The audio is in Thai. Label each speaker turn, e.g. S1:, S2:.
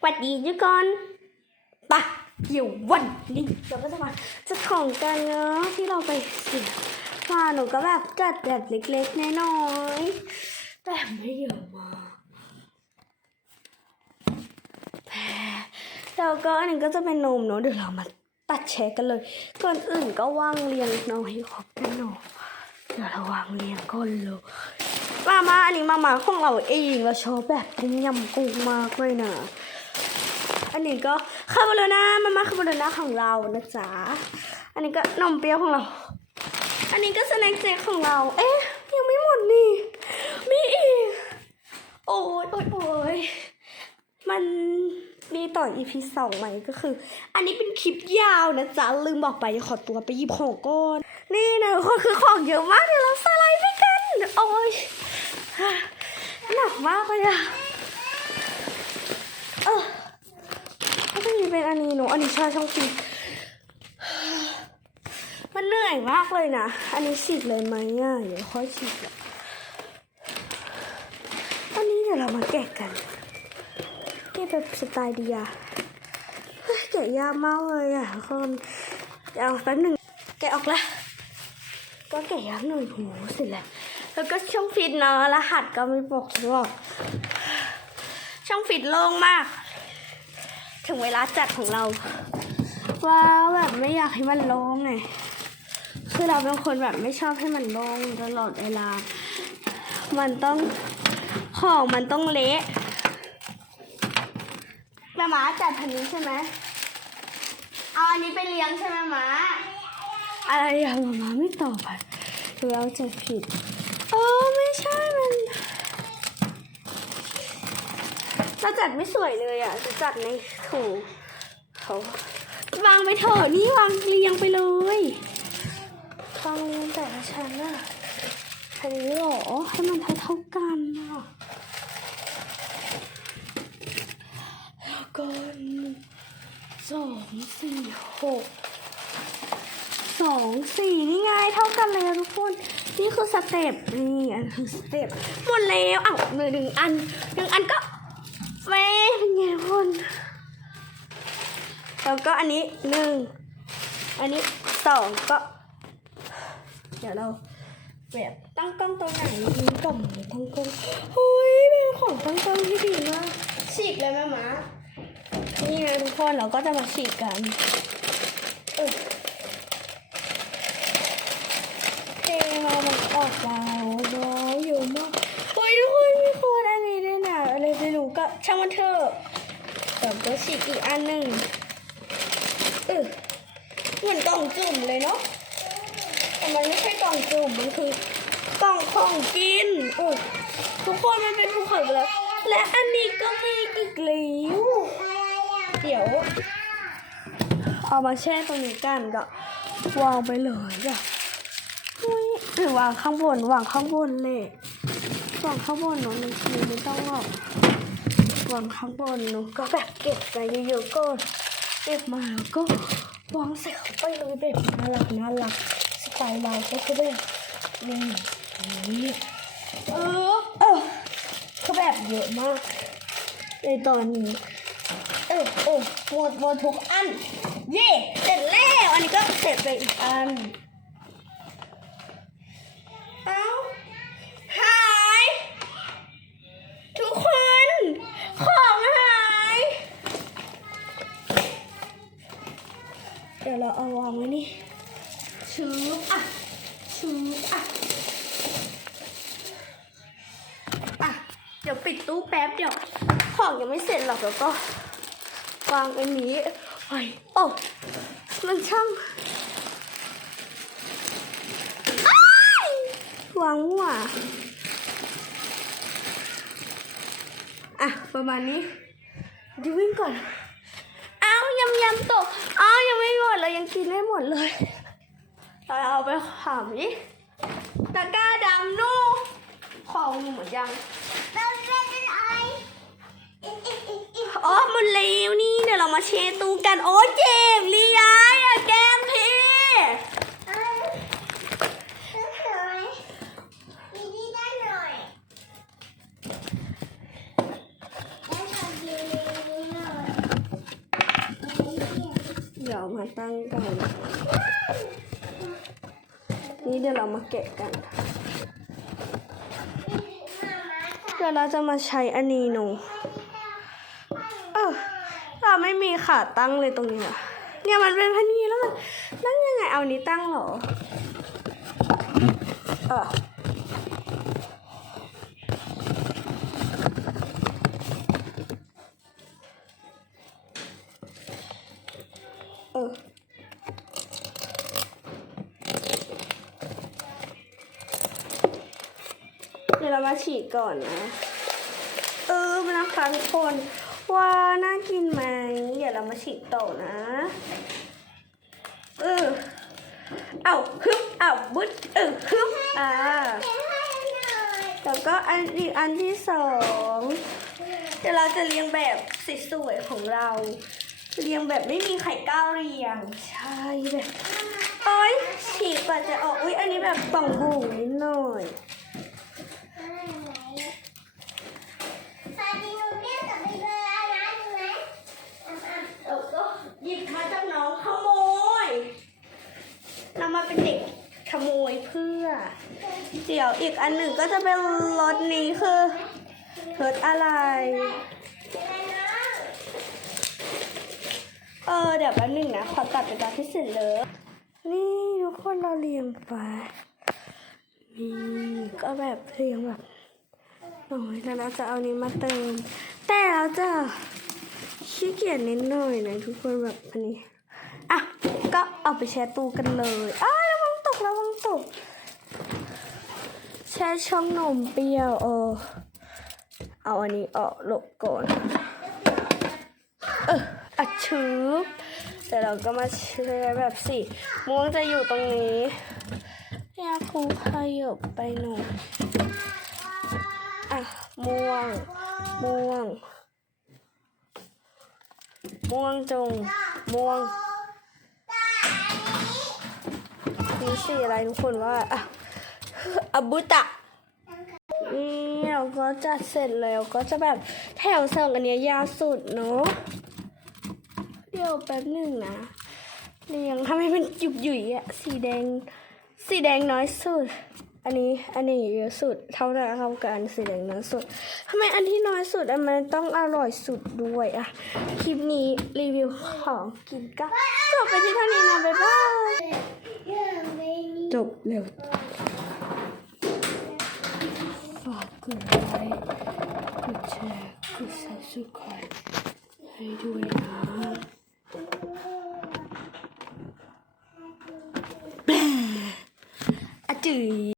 S1: หวัดดีทุกคนปะเดี๋ยววันนี้เราก็จะมาจะของกันเนาะที่เราไปเสียมาหนูก็แบบจัดแบบเล็กๆน้อยๆแต่ไม่เยอะมากแพรแล้วก็อันนี้ก็จะเป็นนมเนาะเดี๋ยวเรามาตัดเช็คกันเลยก่อนอื่นก็วางเรียงนาะให้ครบกันเนาะเดี๋ยวเราวางเรียงก่อนเลยมามาอันนี้มามาของเราเองเราชอบแบบต้มยำกุ้งมากเลยนะ อันนี้ก็คาโบนาร่ามามาคาโบนาร่าของเรานะจ๊ะ อันนี้ก็นมเปรี้ยวของเรา อันนี้ก็สแน็คเจของเรา เอ๊ะยังไม่หมดนี่ มีอีก โอ้ยโอ้ยโอ้ยมันมีต่อ EP สองไหมก็คือ อันนี้เป็นคลิปยาวนะจ๊ะ ลืมบอกไปขอตัวไปหยิบของก่อนนี่นะทุกคนคือของเยอะมากเดี๋ยวเราสไลด์ไปกัน โอ้ยหนักมากเลยอะเออก็จะมีเป็น อันนี้เนอะอันนี้ชาช่องฟิตมันเหนื่อยมากเลยนะ อันนี้ฉีกเลยไหมอะเดี๋ยวค่อยฉีกอะอันนี้เดี๋ยวเรามาแกะกันนี่แบบสไตล์เดียเฮ้ยแกะยากมากเลยอะทุกคนเอาแป๊บหนึ่งแกะออกละก็แกะยากหน่อยโหเสร็จแล้วแล้วก็ช่องฟิตเนาะรหัสก็ไม่บอกด้วยช่องฟิตโล่งมาก ถึงเวลาจัดของเราว้าวแบบไม่อยากให้มันโล่งไงคือเราเป็นคนแบบไม่ชอบให้มันโล่งตลอดเวลา มันต้องของมันต้องเละแม่หมาจัดพันนี้ใช่ไหมเอาอันนี้ไปเลี้ยงใช่ไหมหมาอะไรอะหมาหมาไม่ตอบอะหรือเราจะผิดเออไม่ใช่มัน เราจัดไม่สวยเลยอะจะจัดในถูกเขาวางไปเถอะนี่วางเรียงไปเลยวางเรียงแต่ละชั้นอะอันนี้หรอให้มันเท่าเท่ากันอะแล้วก็นสองสี่หกสองสี่นี่ไงเท่ากันเลยทุกคน นี่คือสเต็ปนี่อันคือสเต็ปหมดแล้วอ้าวหนึ่งหนึ่งอันหนึ่งอันก็ แม่เป็นไงทุกคนแล้วก็อันนี้หนึ่งอันนี้สองก็ เดี๋ยวเราแบบตั้งกล้องตรงไหนดีกล่องตั้งกล้องเฮ้ยเป็นของตั้งกล้องที่ดีมากฉีกเลยแม่หมานี่ไงทุกคนเราก็จะมาฉีกกันเออเทมามันออกมาว้วยอะมากเฮ้ยทุกคนมีโคนอันนี้ด้วยนะอะไรไม่รู้ก็ ช่างมันเถอะเดี๋ยวก็ฉีกอีกอันหนึ่งเออเหมือนกล่องจุ่มเลยเนาะแต่มันไม่ใช่กล่องจุ่มมันคือกล่องของกินโอ้ทุกคนมันเป็นภูเขาแล้ว และอันนี้ก็มีอีกแล้วเดี๋ยว เอามาแช่ตรงนี้กันก็วางไปเลยจ้ะอุ้ยวางข้างบนวางข้างบนเลยวางข้างบนเนาะบางทีไม่ต้องหรอก วางข้างบนเนาะก็แบบเก็บไปเยอะๆก่อนเก็บมาแล้วก็วางใส่เข้าไปเลยแบบน่ารักน่ารักสไตล์เราก็คือแบบนี่นี่เออเออคือแบบเยอะมากในตอนนี้เออเออหมดหมดทุกอันเย่เสร็จแล้วอันนี้ก็เสร็จไปอีกอันเอา ดี๋ยวเราเอาวางไว้นี่ชืบอะชืบอะอะ เดี๋ยวปิดตู้แป๊บเดี๋ยว ของยังไม่เสร็จหรอกเดี๋ยวก็ วางอันนี้ไว้โอ้มันช่างวางมั่วอะ ประมาณนี้ดี๋ยววิ่งก่อน ยำยำตกอ้าวยังไม่หมดเลยยังกินไม่หมดเลยเราเอาไปขำดิตะกร้าดำนู่นของหนูหมดยังอ๋อหมดแล้วนี่เดี๋ยวเรามาเช็ดตู้กันโอ้เจ็บลียายอะแก้มพี่ ยวมาตั้งกัน นี่ เดี๋ยวเรามาแกะกันเดี๋ยวเราจะมาใช้อันนี้หนูเออเราไม่มีขาตั้งเลยตรงนี้อะเนี่ยมันเป็นพันนี้แล้วมันนั่งยังไงเอานี้ตั้งเหรอเออ เรามาฉีกก่อนนะ เออมานะคะทุกคนว่าน่ากินไหมเดี๋ยวเรามาฉีกต่อนะ เออเอาฮึบเอาบึดเออฮึบอ่าแล้วก็อันอีกอันที่สองเดี๋ยวเราจะเรียงแบบสวยๆของเรา เรียงแบบไม่มีใครกล้าเรียง ใช่แบบโอ้ยฉีกกว่าจะออกอุ้ยอันนี้แบบป่องบุ๋งนิดหน่อย เราก็หยิบมาจากน้องขโมย เรา มาเป็นเด็กขโมยเพื่อ เดี๋ยวอีกอันหนึ่งก็จะเป็นรถนี้คือรถอะไร เออเดี๋ยวแป๊บหนึ่งนะ ขอตัดเป็นตอนที่เสร็จเลย นี่ทุกคนเราเรียงไปนี่ก็แบบเรียงแบบโอ้ยแล้วเราจะเอานี้มาเติม แต่เราจะขี้เกียจนิดหน่อยนะทุกคนแบบอันนี้ ก็เอาไปแช่ตู้กันเลยอ้าวระวังตกระวังตก แช่ช่องนมเปรี้ยวเออ เอาอันนี้ออกหลบก่อน เอออัดชืบแต่เราก็มาแช่แบบสิม่วงจะอยู่ตรงนี้ยาคงขยบไปหน่อยอะม่วง ม่วง ม่วงจง ม่วง มีสีอะไรทุกคนว่าอะอาบุตะนี่เราก็จัดเสร็จแล้วก็จะแบบแถวสองอันเนี้ยยาวสุดเนาะเดี๋ยวแป๊บหนึ่งนะเรียงทำให้มันหยุบหยุ่ยอะสีแดง สีแดงน้อยสุด อันนี้อันนี้เยอะสุดเท่ากันเท่ากันสีแดงน้อยสุดทำไมอันที่น้อยสุดอันมันต้องอร่อยสุดด้วยอะคลิปนี้รีวิวของกินก็จบไปที่เท่านี้นะบ๊ายบาย จบเร็วฝากกดไลค์กดแชร์กด subscribe ให้ด้วยนะแปะอะจืย